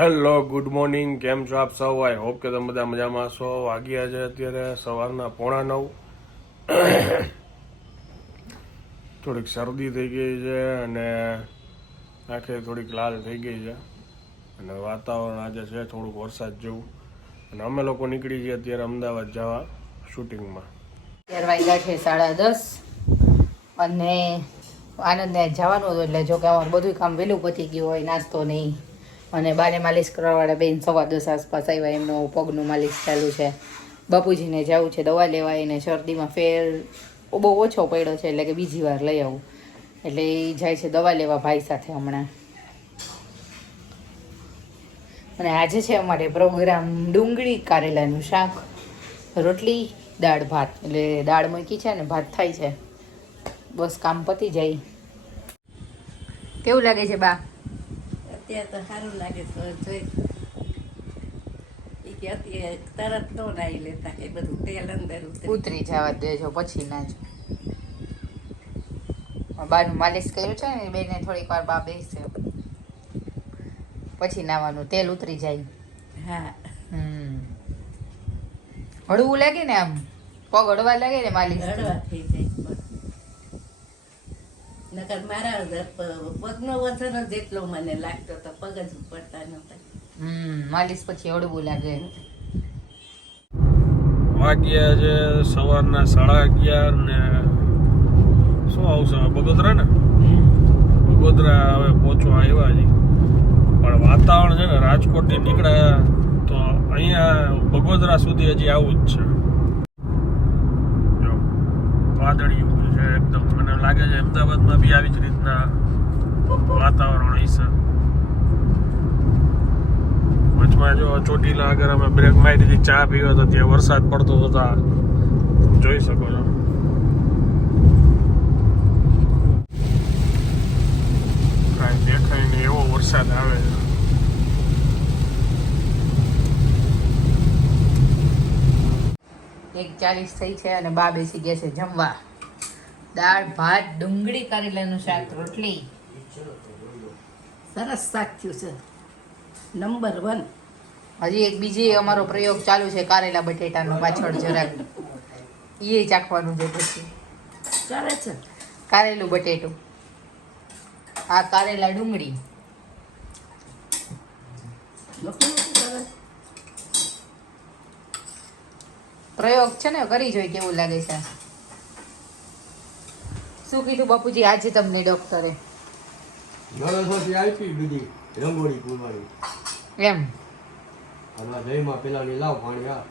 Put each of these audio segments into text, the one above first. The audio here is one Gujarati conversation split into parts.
Hello, good morning. કેમ છો આપ સૌ? આઈ હોપ કે તમે બધા મજામાં છો. વાગ્યા છે અત્યારે સવારના પોણા નવ. થોડીક શરદી થઈ ગઈ છે અને આંખે થોડીક લાલ થઈ ગઈ છે. અને વાતાવરણ આજે છે થોડુંક વરસાદ જેવું. અને અમે લોકો નીકળી જઈએ અત્યારે અમદાવાદ જવા શૂટિંગમાં. અત્યાર વાગ્યા છે સાડા દસ અને આનંદને જવાનું હતું એટલે જો કે અમારું બધું કામ વહેલું પતી ગયું હોય, નાસ્તો નહીં અને બારે માલિશ કરવાવાળા બેન સવા દસ આસપાસ આવ્યા, એમનો પગનું માલિશ ચાલુ છે. બાપુજીને જવું છે દવા લેવા, એને શરદીમાં ફેર બહુ ઓછો પડ્યો છે એટલે કે બીજી વાર લઈ આવું. એટલે એ જાય છે દવા લેવા ભાઈ સાથે હમણાં. અને આજે છે અમારે પ્રોગ્રામ ડુંગળી કારેલાનું શાક. રોટલી દાળ ભાત. એટલે દાળ મૂકી છે ને ભાત થાય છે. બસ કામ પતી જાય. કેવું લાગે છે બા? અત્યારે તો સારું લાગે તો જોઈ. કે અત્યારે તરત નો નાઈ લેતા એ બધું તેલ અંદર ઉતરી જવા દેજો પછી ના જો. બાનું માલિશ કર્યું છે ને? બેને થોડીક વાર બા બેસે. પછી નાવાનું તેલ ઉતરી જાય. હા. હમ. હળવું લાગે ને આમ? પગ હળવા લાગે ને માલિશ હળવા થઈ જાય નકર મારા પગનો વજન જેટલો મને લાગતો તો પગ જ પડતા નતા હમ માલિશ પછી હળવું લાગે. વાગ્યા છે સવારના સાડા અગિયાર ને શું આવશે બગોદરા ને? બગોદરા હવે પહોંચવા આવ્યા છે. પણ વાતાવરણ છે ને રાજકોટથી નીકળ્યા તો અહીંયા બગોદરા સુધી હજી આવું જ છે. વાદળિયું છે એકદમ. મને લાગે છે અમદાવાદમાં બી આવી જ રીતના વાતાવરણ હશે વચમાં જો ચોટીલા આગળ અમે બ્રેક મારી દીધી, ચા પીવો તો ત્યાં વરસાદ પડતો હતો જોઈ શકો છો. કાંઈ દેખાય નહીં એવો વરસાદ આવે છે. એક ચાલીસ થઈ છે અને બા બેસી ગયા છે જમવા. દાળ ભાત ડુંગળી કારેલાનું શાક રોટલી. સરસ શાક થયું છે. Number one. હજી એક બીજી અમારો પ્રયોગ ચાલુ છે કારેલા બટેટાનો પાછળ જરાક. એ ચાખવાનું છે પછી. ચાલે છે. કારેલું બટેટું. આ કારેલા ડુંગળી પ્રયોગ છે ને કરી જોઈ કેવું લાગે છે. શું કીધું બાપુજી? આજે તમને ડોક્ટરે. રંગોળી પૂરવાની એમ. અને દહીંમાં પેલાની લાવ પાણી આ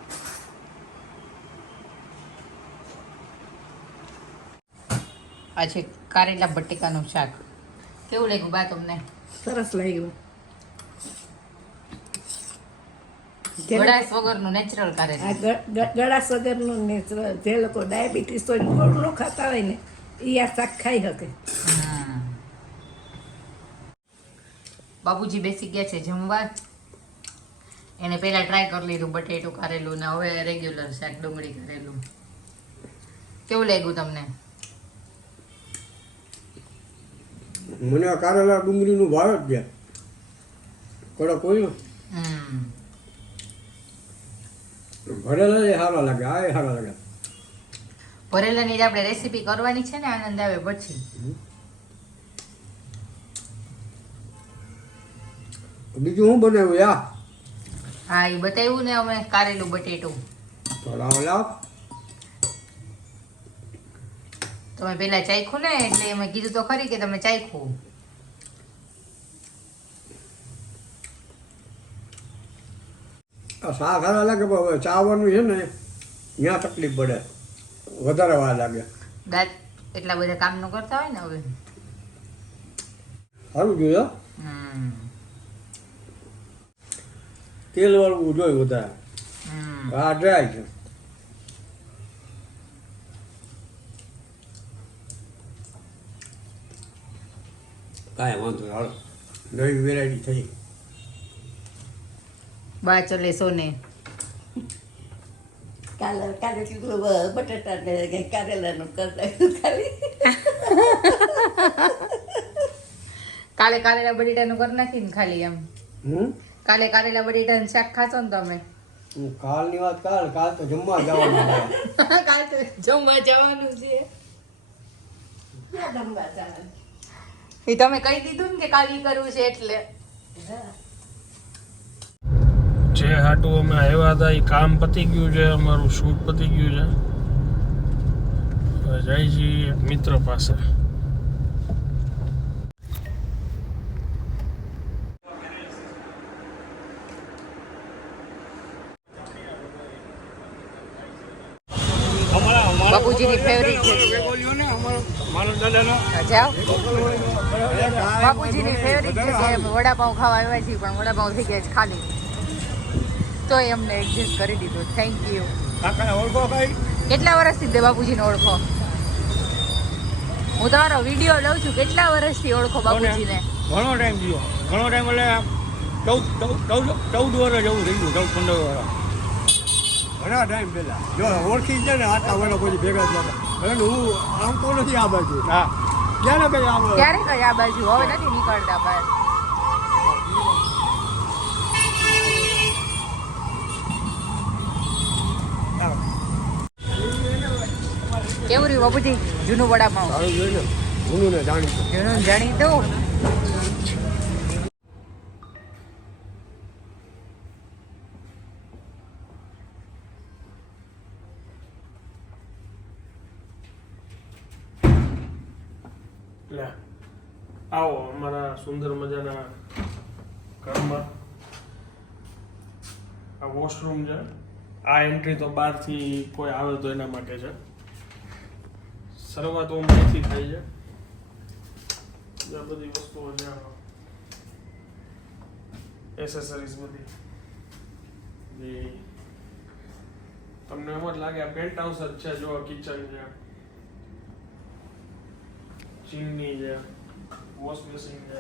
આ છે કારેલા બટેકાનું શાક. કેવું લાગ્યું બા તમને? સરસ લાગ્યું. ગળાશ વગરનું નેચરલ ગળાશ વગરનું નેચરલ જે લોકો ડાયાબિટીસ હોય ને ખાતા હોય ને એ આ શાક ખાઈ શકે. બાબુજી બેસી ગયા છે જમવા. એને પેલા ટ્રાય કરી લીધું બટેટું કરેલું ને હવે રેગ્યુલર શાક ડુંગળી કરેલું. કેવું લાગ્યું તમને? મને કારેલા ડુંગળીનું ભાવ જ છે. કડક હોય ને ભરેલા એ સારા લાગે આ એ સારા લાગે. ભરેલાની જ આપણે રેસીપી કરવાની છે ને આનંદ આવે પછી. બીજું શું બનાવ્યું? યા. હા એ બતાવ્યું ને અમે કારેલું બટેટું. લાવ લાવ. તમે પેલા ચાખ્યું ને એટલે મેં કીધું તો ખરી કે તમે ચાખ્યું. શાક સારા લાગે પણ ચાવવાનું છે ને ત્યાં તકલીફ પડે. વધારે વાર લાગે. દાંત એટલા બધા કામ ન કરતા હોય ને હવે. સારું જોયું તેલ વાળું જોઈએ વધારે. હા ડ્રાય છે. કાંઈ વાંધો હાલો. નવી વેરાયટી થઈ. બા ચલે સોને. કાલે કાલે કીધું બ- બટાટા ને કારેલાનું કરી ખાલી. કાલે કારેલા બટેટાનું કરી નાખીને ખાલી એમ. હમ? કાલે કારેલા બટેટાનું શાક ખાશો ને તમે? કાલની વાત કાલ કાલ તો જમવા જવાનું કાલ કાલે તો જમવા જવાનું છે. જમવા જવાનું? એ તમે કહી દીધું ને કે કાલી કરવું છે એટલે. જે હાટું અમે આવ્યા હતા, એ કામ પતી ગયું છે, અમારું શૂટ પતી ગયું છે. જય એક મિત્ર પાસે. બાપુજીની ફેવરિટ છે. બાપુજીની ફેવરિટ છે વડાપાઉં ખાવા આવ્યા છીએ, પણ વડાપાઉં થઈ ગયા છે ખાલી. તો એમને એડજસ્ટ કરી દીધું. થેન્ક યુ કેટલા વર્ષથી તે બાપુજીને ઓળખો? હું તમારો વીડિયો લઉં છું. કેટલા વર્ષથી ઓળખો બાપુજીને? ઘણો ટાઈમ થયો. ઘણો ટાઈમ એટલે ચૌદ ચૌદ ચૌદ વર્ષ જેવું થઈ ગયું, ચૌદ પંદર વર્ષ. ઘણા ટાઈમ પહેલા. જો ઓળખી છે ને આટલા વર્ષ પછી ભેગા થયા હતા. હું આમ તો નથી આ બાજુ. હા. ક્યારે ભાઈ આ બાજુ? ક્યારે કઈ આ બાજુ? હવે નથી નીકળતા બહાર. કેવું રહ્યું બાપુજી? જૂનું વડાપાઉં? સારું હું ને જાણીતું. જૂનું જાણી આવો, અમારા સુંદર મજાના ઘરમાં. આ વોશરૂમ છે. આ એન્ટ્રી તો બહારથી કોઈ આવે તો એના માટે છે. શરૂઆત ઓમ અહીંથી થાય છે. આ બધી વસ્તુઓ છે એસેસરીઝ બધી. તમને એમ જ લાગે, આ પેન્ટ હાઉસ જ છે, જો કિચન છે. ચીનની છે. વોશ બેસિન છે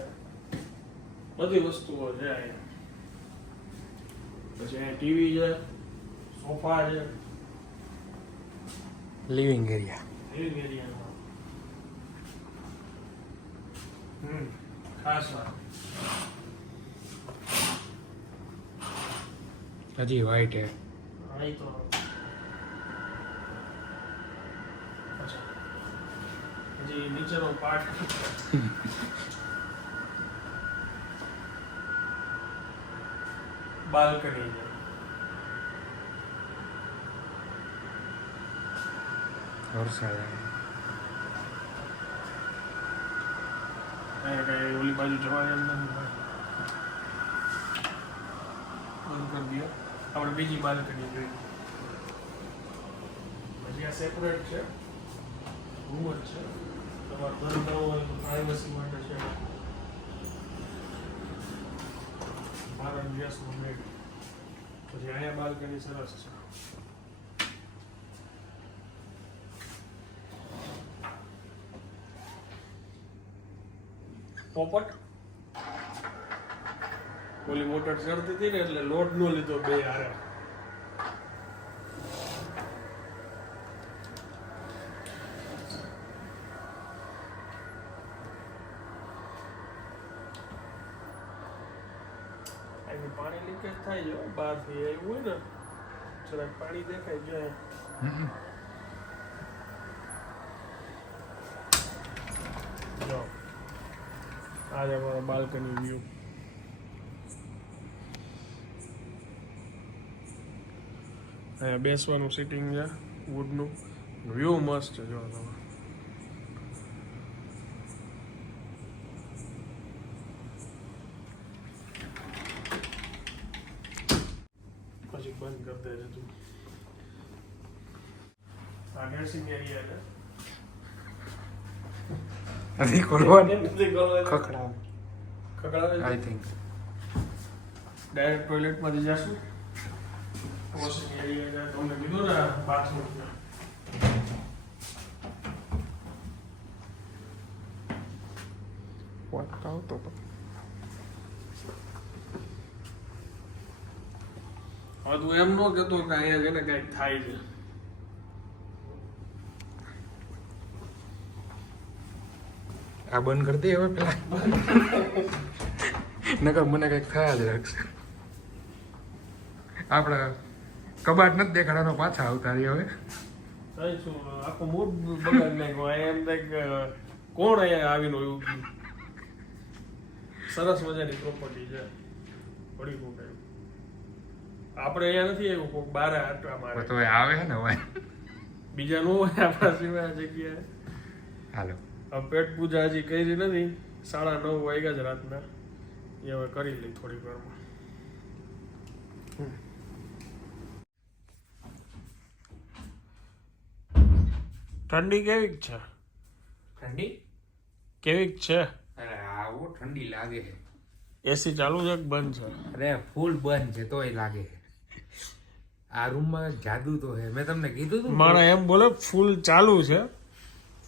બધી વસ્તુઓ છે અહીંયા પછી અહીંયા ટીવી છે સોફા છે લિવિંગ એરિયા લિવિંગ એરિયા હમ ખાસ વાત હજી વાઈટ હે અહીં તો અચ્છા. હજી નીચેનો પાર્ટ. બાલ્કની વરસાદ કઈ કઈ ઓલી બાજુ જવા એમ બંધ કરી દો આપણે બીજી બાલ્કની જોઈ પછી આ સેપરેટ છે. રૂમ જ છે. તમારે પ્રાઇવસી માટે છે. મારા ગેસનો પછી અહીંયા બાલ્કની સરસ છે. પોપટ? ઓલી મોટર ચડતી હતી ને, એટલે લોડ નો લીધો બે હારે. અહીંથી પાણી લીકેજ થાય છે બહારથી આવ્યું હોય ને જરાક પાણી દેખાય જાય. જો આ છે અમારો બાલ્કની વ્યૂ અહીંયા બેસવાનું સિટિંગ છે વુડનું વ્યૂ મસ્ત છે જો તમે પછી બંધ કરી દેજે તું આ ડ્રેસિંગ એરિયા છે નથી ખોલવાનું? નથી ખોલવાનું. ખખડા ખકડાવે છે? આઈ થિંક ડાયરેક્ટ ટોયલેટમાંથી જશું. વોશિંગ એરિયા તમને કીધું ને બાથરૂમ વાત તો? હવે તું એમ ન કહેતો કે અહીંયા છે ને કંઈક થાય છે. આ બંધ કરી દે હવે પેલા. નકર મને કંઈક થયા જ રાખશે. આપણે કબાટ નથી દેખાડવાનો પાછા આવતા રહી હવે. આખો મૂડ બગાડ નાખ્યો. એમ કોણ અહીંયા આવીને એવું સરસ મજાની પ્રોપર્ટી છે. પડી કોક આપણે અહીંયા નથી આવ્યું કોક બારે આટવા મારે. તો આવે છે ને હવે. બીજા નું હોય આપણા સિવાય જગ્યાએ. હાલો. આ પેટ પૂજા હજી કરી નથી. સાડા નવ વાગ્યા જ રાતના. એ હવે કરી લઈ થોડી વારમાં. ઠંડી કેવીક છે? ઠંડી? કેવીક છે? અરે આવો ઠંડી લાગે છે. એસી ચાલુ છે કે બંધ છે? અરે ફૂલ બંધ છે તોય લાગે છે. આ રૂમમાં જાદુ તો છે. મેં તમને કીધું તું મારા એમ બોલે ફૂલ ચાલુ છે.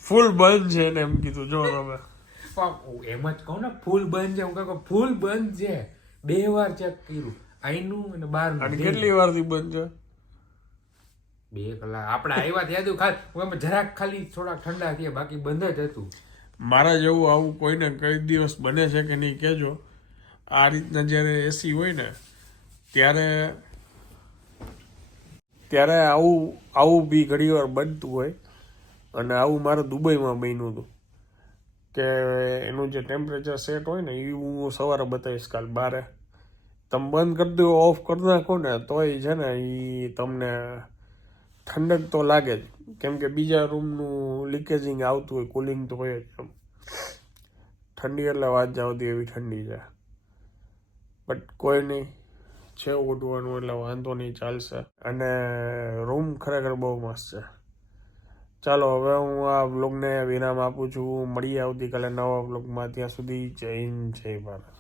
ફૂલ બંધ છે ને એમ કીધું. જો તમે એમ જ કહું ને ફૂલ બંધ છે. હું કહું ફૂલ બંધ છે. બે વાર ચેક કર્યું. આઈનું અને અને કેટલી કેટલી વારથી બંધ છે? બે કલાક. આપણે આવ્યા ત્યાં તો ખાલી હું એમ જરાક ખાલી થોડા ઠંડા થયા બાકી બંધ જ હતું. મારા જેવું આવું કોઈને કઈ દિવસ બને છે કે નહીં કહેજો. આ રીતના જ્યારે એસી હોય ને ત્યારે ત્યારે આવું આવું બી ઘણી વાર બનતું હોય. અને આવું મારે દુબઈમાં બન્યું હતું. કે એનું જે ટેમ્પરેચર સેટ હોય ને એ હું સવારે બતાવીશ કાલ બારે. તમે બંધ કરી દો ઓફ કરી નાખો ને, તોય છે ને એ તમને ઠંડક તો લાગે જ. કેમ કે બીજા રૂમનું લીકેજિંગ આવતું હોય કુલિંગ તો હોય જ ઠંડી એટલે વાત જાવતી એવી ઠંડી છે. બટ કોઈ નહીં છે ઉઠવાનું એટલે વાંધો નહીં, ચાલશે. અને રૂમ ખરેખર બહુ મસ્ત છે. ચાલો, હવે હું આ વ્લોગને વિરામ આપું છું. મળીએ આવતીકાલે નવા વ્લોગમાં ત્યાં સુધી જય હિન્દ, જય ભારત.